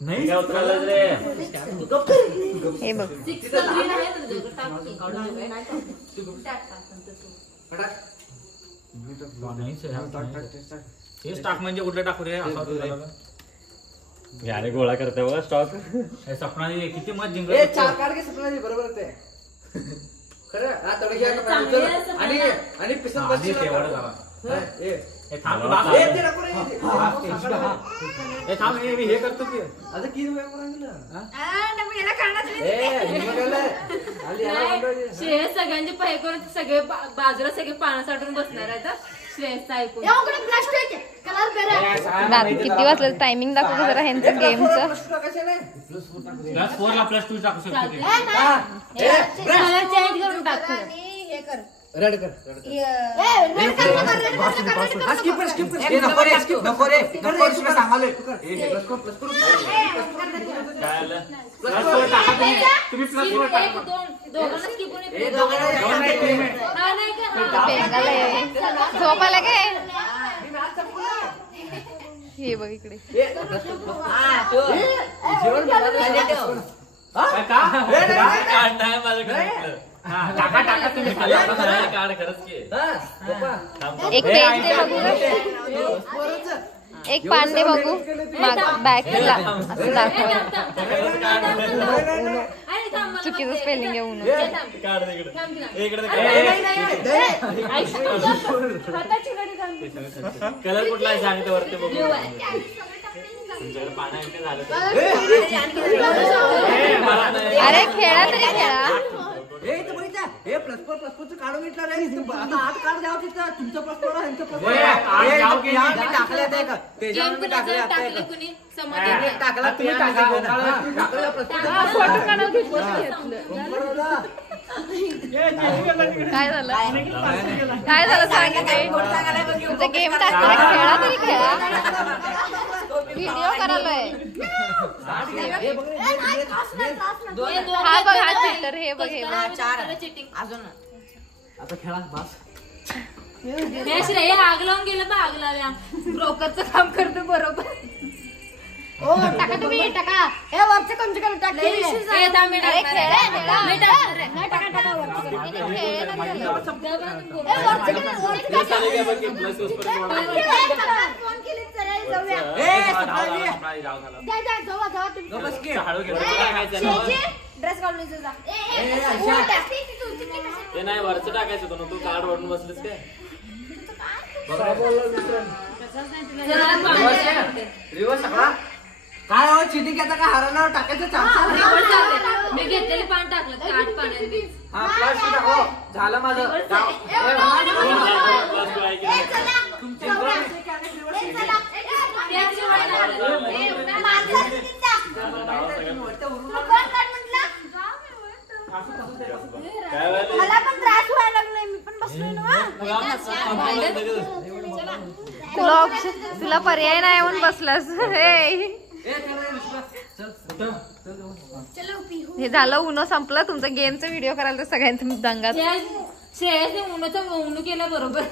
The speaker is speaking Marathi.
नाही काय उतरलं रे हे बघ स्टॉक म्हणजे कुठलं टाकू रे याने गोळा करते बघा स्टॉक. सपना किती मत जिंकले सपना बरोबर आहे खरं. आणि पिस्तूल हे करतो की आता की सगळ्यांचे पाय करून सगळे बाजूला सगळे पानं साठून बसणार आहेत. श्रेयसचं ऐकून किती वाजलं टायमिंग दाखवतो जरा ह्यांचं गेमचं. +4 ला +2 टाकू शकतो. कलर चेंज करून टाक. रेड कर झोपायला काय हे बघ इकडे टाका टाका तुम्ही काढ खरंच की. एक पेज दे बघू एक पान दे बघू बॅकला असं दाखव. चुकीचं स्पेलिंग आहे उनो. कलर कुठला आहे सांगते वरती बघू. तुमच्याकडे पानं झालं अरे खेळा तरी खेळा. हे +4 काढून घेतलं रे. आता आत काढ द्यावं तिथं. तुमचं +4 ह्यांचं +4 टाकला तुम्ही काय झालं काय झालं सांगितलं. तुमचं गेम टाकलं खेळा तरी खेळा. व्हिडिओ करायलोय. हा बघ हा चिटर हे बघ हे अजून आता खेळा बस. श्रेय आग लावून गेलं बा. आग लाव्या ब्रोकरचं काम करतो बरोबर. ओ टाका तुम्ही टाका. हे वरचे कोणते कोण टाकले. अरे खेळा खेळा नाही टाका टाका वरचे. हे वरचे फोन केली चला जाऊया. जा जावा जावा तुम्ही. ड्रेस घालून जा. ते नाही वरचं टाकायचं होतं. तू कार्ड ओढून बसलीस काय. काय हो चिटिंग आता काय हरवणार टाकायचं चान्स. मी घेतलेले पान टाकलं 8 पाण्यात. हा प्लस झालं माझं. मला पण त्रास व्हायला लागलाय. मी पण बसलोय ना. तुला पर्याय नाही म्हणून बसलास. हे झालं उनो संपलं तुमचं गेमचं व्हिडिओ करायला तर सगळ्यांचं दंगा. श्रेयसने उनूचा उनू केला बरोबर.